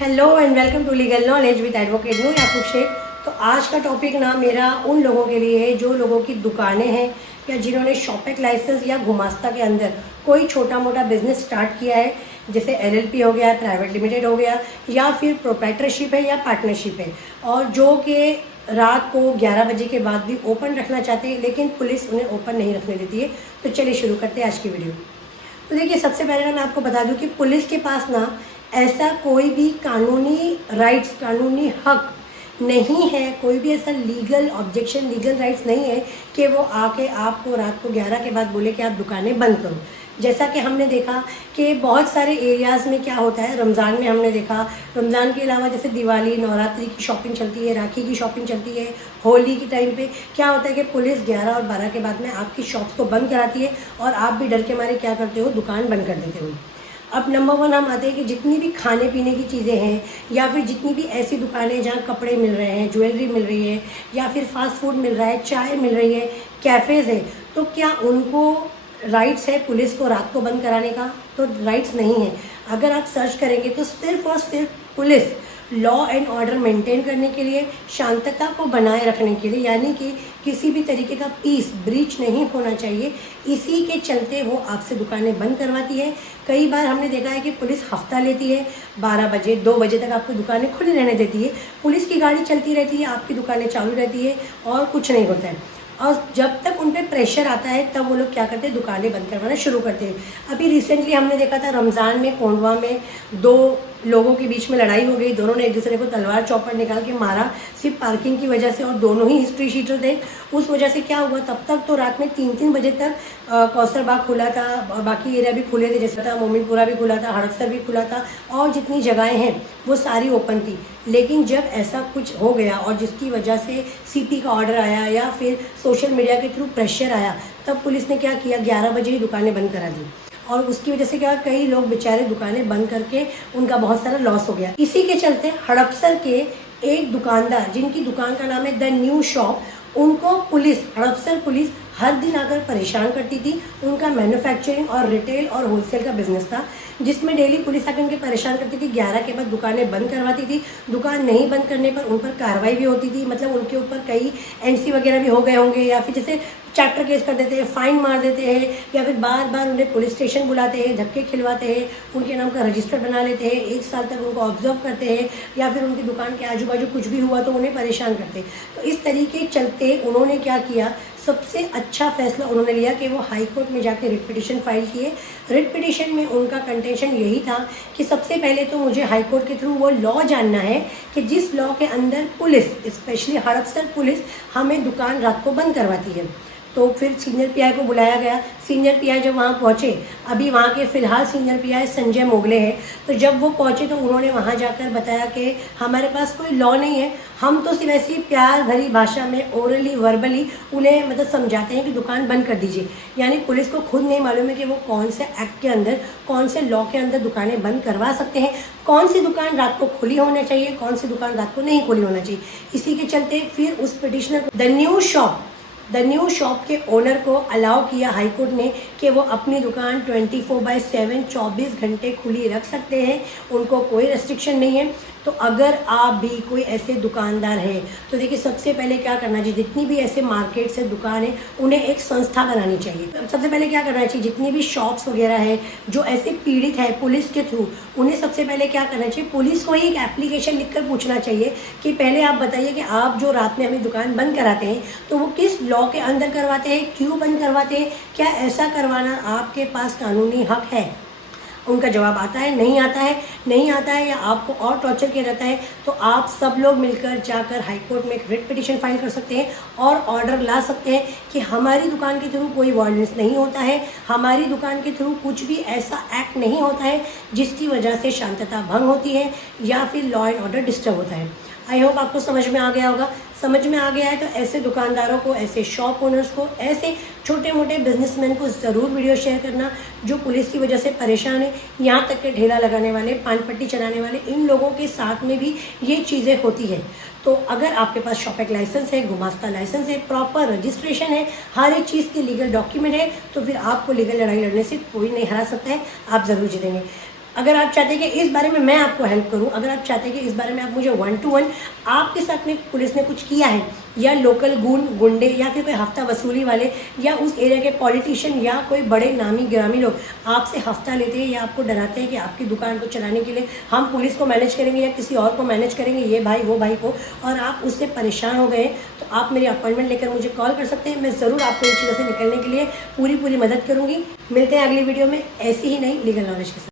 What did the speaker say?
Hello and welcome to legal knowledge with advocate Noor Yakub Shaikh. तो आज का टॉपिक ना मेरा उन लोगों के लिए है जो लोगों की दुकानें हैं या जिन्होंने शॉपिंग लाइसेंस या गुमास्ता के अंदर कोई छोटा मोटा बिजनेस स्टार्ट किया है, जैसे एलएलपी हो गया, प्राइवेट लिमिटेड हो गया, या फिर प्रोप्राइटरशिप है या पार्टनरशिप है, और जो कि रात को 11 बजे के बाद भी ओपन रखना चाहते हैं लेकिन पुलिस उन्हें ओपन नहीं रखने देती है। तो चलिए शुरू करते हैं आज की वीडियो। तो देखिए, सबसे पहले ना मैं आपको बता दूं कि पुलिस के पास ना ऐसा कोई भी कानूनी राइट्स, कानूनी हक नहीं है, कोई भी ऐसा लीगल ऑब्जेक्शन, लीगल राइट्स नहीं है कि वो आके आपको रात को 11 के बाद बोले कि आप दुकानें बंद करो। जैसा कि हमने देखा कि बहुत सारे एरियाज़ में क्या होता है, रमज़ान में हमने देखा, रमज़ान के अलावा जैसे दिवाली, नवरात्रि की शॉपिंग चलती है, राखी की शॉपिंग चलती है, होली के टाइम पे क्या होता है कि पुलिस 11 और 12 के बाद में आपकी शॉप्स को बंद कराती है और आप भी डर के मारे क्या करते हो, दुकान बंद कर देते हो। अब नंबर 1 हम आते हैं कि जितनी भी खाने पीने की चीज़ें हैं या फिर जितनी भी ऐसी दुकानें जहाँ कपड़े मिल रहे हैं, ज्वेलरी मिल रही है या फिर फास्ट फूड मिल रहा है, चाय मिल रही है, कैफ़ेज़ है, तो क्या उनको राइट्स है पुलिस को रात को बंद कराने का? तो राइट्स नहीं है। अगर आप सर्च करेंगे तो सिर्फ और सिर्फ police law and order maintain करने के लिए, शांतता को बनाए रखने के लिए, यानी कि किसी भी तरीके का पीस ब्रीच नहीं होना चाहिए, इसी के चलते वो आपसे दुकानें बंद करवाती है। कई बार हमने देखा है कि पुलिस हफ्ता लेती है, 12 बजे 2 बजे तक आपकी दुकानें खुली रहने देती है, पुलिस की गाड़ी चलती रहती है, आपकी दुकानें चालू रहती है और कुछ नहीं होता है। और जब तक उन पर प्रेशर आता है तब वो लोग क्या करते हैं, दुकानें बंद करवाना शुरू करते हैं। अभी रिसेंटली हमने देखा था रमज़ान में कोंडवा में 2 लोगों के बीच में लड़ाई हो गई, दोनों ने एक दूसरे को तलवार चौपड़ निकाल के मारा सिर्फ पार्किंग की वजह से, और दोनों ही हिस्ट्री शीटर थे। उस वजह से क्या हुआ, तब तक तो रात में 3-3 बजे तक कौसर बाग खुला था, बाकी एरिया भी खुले थे, जैसा था मोमिनपुरा भी खुला था, हड़पसर भी खुला था, और जितनी जगहें हैं वो सारी ओपन थी। लेकिन जब ऐसा कुछ हो गया और जिसकी वजह से सीपी का ऑर्डर आया या फिर सोशल मीडिया के थ्रू प्रेशर आया, तब पुलिस ने क्या किया, 11 बजे ही दुकानें बंद करा दी। और उसकी वजह से क्या, कई लोग बेचारे दुकानें बंद करके उनका बहुत सारा लॉस हो गया। इसी के चलते हड़पसर के एक दुकानदार, जिनकी दुकान का नाम है द न्यू शॉप, उनको पुलिस, हड़पसर पुलिस हर दिन आकर परेशान करती थी। उनका मैन्युफैक्चरिंग और रिटेल और होलसेल का बिजनेस था, जिसमें डेली पुलिस आकर उनके परेशान करती थी, 11 के बाद दुकानें बंद करवाती थी। दुकान नहीं बंद करने पर उन पर कार्रवाई भी होती थी, मतलब उनके ऊपर कई एनसी वगैरह भी हो गए होंगे, या फिर जैसे चैप्टर केस कर देते हैं, फाइन मार देते हैं, या फिर बार बार उन्हें पुलिस स्टेशन बुलाते हैं, धक्के खिलवाते हैं, उनके नाम का रजिस्टर बना लेते हैं, 1 साल तक उनको ऑब्जर्व करते हैं, या फिर उनकी दुकान के आजू बाजू कुछ भी हुआ तो उन्हें परेशान करते हैं। तो इस तरीके चलते उन्होंने क्या किया, सबसे अच्छा फैसला उन्होंने लिया कि वो हाई कोर्ट में जाके रिट पिटिशन फाइल किए। रिट पिटिशन में उनका कंटेंशन यही था कि सबसे पहले तो मुझे हाई कोर्ट के थ्रू वो लॉ जानना है कि जिस लॉ के अंदर पुलिस, स्पेशली हड़पसर पुलिस, हमें दुकान रात को बंद करवाती है। तो फिर सीनियर पीआई को बुलाया गया। सीनियर पीआई जब वहाँ पहुँचे, अभी वहाँ के फ़िलहाल सीनियर पीआई संजय मोगले हैं, तो जब वो पहुँचे तो उन्होंने वहाँ जाकर बताया कि हमारे पास कोई लॉ नहीं है, हम तो सिर्फ ऐसी प्यार भरी भाषा में ओरली वर्बली उन्हें मतलब समझाते हैं कि दुकान बंद कर दीजिए। यानी पुलिस को खुद नहीं मालूम है कि वो कौन से एक्ट के अंदर, कौन से लॉ के अंदर दुकानें बंद करवा सकते हैं, कौन सी दुकान रात को खुली होना चाहिए, कौन सी दुकान रात को नहीं खुली होना चाहिए। इसी के चलते फिर उस पिटिशनर को द न्यू शॉप के ओनर को अलाउ किया हाई कोर्ट ने कि वो अपनी दुकान 24/7 24 घंटे खुली रख सकते हैं, उनको कोई रेस्ट्रिक्शन नहीं है। तो अगर आप भी कोई ऐसे दुकानदार हैं तो देखिए, सबसे पहले क्या करना चाहिए, जितनी भी ऐसे मार्केट से दुकान है उन्हें एक संस्था बनानी चाहिए। सबसे पहले क्या करना चाहिए, जितनी भी शॉप्स वगैरह है जो ऐसे पीड़ित है पुलिस के थ्रू, उन्हें सबसे पहले क्या करना चाहिए, पुलिस को ही एक एप्लीकेशन लिखकर पूछना चाहिए कि पहले आप बताइए कि आप जो रात में हमें दुकान बंद कराते हैं तो वो किस लॉ के अंदर करवाते हैं, क्यों बंद करवाते हैं, क्या ऐसा करवाना आपके पास कानूनी हक है। उनका जवाब आता है, नहीं आता है, नहीं आता है, या आपको और टॉर्चर किया जाता है, तो आप सब लोग मिलकर जाकर हाई कोर्ट में एक रिट पिटिशन फाइल कर सकते हैं और ऑर्डर ला सकते हैं कि हमारी दुकान के थ्रू कोई वायलेंस नहीं होता है, हमारी दुकान के थ्रू कुछ भी ऐसा एक्ट नहीं होता है जिसकी वजह से शांतता भंग होती है या फिर लॉ एंड ऑर्डर डिस्टर्ब होता है। आई होप आपको समझ में आ गया होगा। समझ में आ गया है तो ऐसे दुकानदारों को, ऐसे शॉप ओनर्स को, ऐसे छोटे मोटे बिजनेसमैन को ज़रूर वीडियो शेयर करना जो पुलिस की वजह से परेशान है। यहाँ तक के ढेला लगाने वाले, पान पट्टी चलाने वाले, इन लोगों के साथ में भी ये चीज़ें होती है। तो अगर आपके पास शॉपिंग लाइसेंस है, गुमास्ता लाइसेंस है, प्रॉपर रजिस्ट्रेशन है, हर एक चीज़ की लीगल डॉक्यूमेंट है, तो फिर आपको लीगल लड़ाई लड़ने से कोई नहीं हरा सकता है, आप ज़रूर जीतेंगे। अगर आप चाहते हैं कि इस बारे में मैं आपको हेल्प करूं, अगर आप चाहते हैं कि इस बारे में आप मुझे 1 to 1 आपके साथ में पुलिस ने कुछ किया है, या लोकल गुंडे या फिर कोई हफ्ता वसूली वाले या उस एरिया के पॉलिटिशियन या कोई बड़े नामी गिरामी लोग आपसे हफ्ता लेते हैं या आपको डराते हैं कि आपकी दुकान को चलाने के लिए हम पुलिस को मैनेज करेंगे या किसी और को मैनेज करेंगे, ये भाई वो भाई को, और आप उससे परेशान हो गए, तो आप मेरी अपॉइंटमेंट लेकर मुझे कॉल कर सकते हैं। मैं ज़रूर आपको इन चीज़ों से निकलने के लिए पूरी मदद करूँगी। मिलते हैं अगली वीडियो में ऐसी ही नई लीगल नॉलेज के साथ।